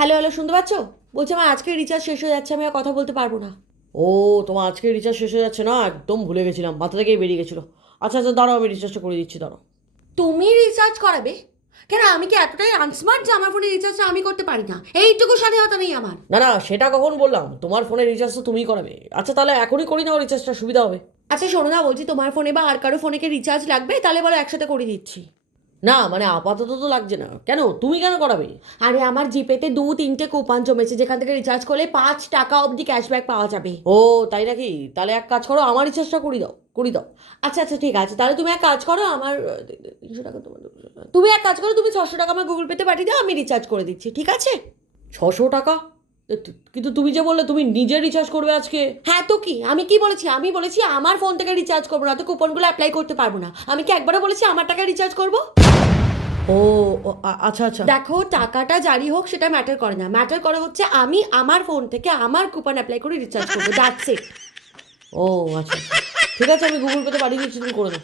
Hello hello, শুনতে পাচ্ছ? বলছি আমার আজকে রিচার্জ শেষ হয়ে যাচ্ছে, আমি আর কথা বলতে পারবো না। ও, তোমার আজকে রিচার্জ শেষ হয়ে যাচ্ছে না? একদম ভুলে গেছিলাম, মাথা থেকেই বেরিয়ে গেছিলো। আচ্ছা আচ্ছা, দাঁড়াও, আমি রিচার্জটা করে দিচ্ছি, দাঁড়াও। তুমি রিচার্জ করাবে? কেন, আমি কি এতটাই আনস্মার্ট যে আমার ফোনে রিচার্জটা আমি করতে পারি না? এইটুকু স্বাধীনতা নেই আমার? না না, সেটা কখন বললাম? তোমার ফোনে রিচার্জ তো তুমিই করাবে। আচ্ছা তাহলে এখনই করি নাও, রিচার্জটা সুবিধা হবে। আচ্ছা শোনো না, বলছি তোমার ফোনে বা আর কারো ফোনে কি রিচার্জ লাগবে? তাহলে বলো, একসাথে করে দিচ্ছি। না মানে আপাতত তো লাগছে না। কেন, তুমি কেন করাবে? আরে আমার জিপেতে 2-3টে কুপন জমেছে, যেখান থেকে রিচার্জ করলে 5 টাকা অবধি ক্যাশব্যাক পাওয়া যাবে। ও, তাই নাকি? তাহলে এক কাজ করো, আমার রিচার্জটা করি দাও, করি দাও। আচ্ছা আচ্ছা ঠিক আছে, তাহলে তুমি এক কাজ করো, আমার 300 টাকা তোমার, তুমি এক কাজ করো, তুমি 600 টাকা আমার গুগল পেতে পাঠিয়ে দাও, আমি রিচার্জ করে দিচ্ছি, ঠিক আছে? 600 টাকা? কিন্তু তুমি যে বললে তুমি নিজে রিচার্জ করবে আজকে। হ্যাঁ তো কি, আমি কি বলেছি? আমি বলেছি আমার ফোন থেকে রিচার্জ করবো না, তো কুপনগুলো অ্যাপ্লাই করতে পারবো না। আমি কি একবারও বলেছি আমার টাকায় রিচার্জ করবো? ও, আচ্ছা আচ্ছা। দেখো, টাকাটা জারি হোক সেটা ম্যাটার করে না, ম্যাটার করে হচ্ছে আমি আমার ফোন থেকে আমার কুপন অ্যাপ্লাই করে রিচার্জ করবো, দ্যাটস ইট। ও আচ্ছা আচ্ছা, ঠিক আছে, আমি গুগল পেতে পাঠিয়ে দিচ্ছি, তুমি করে দাও।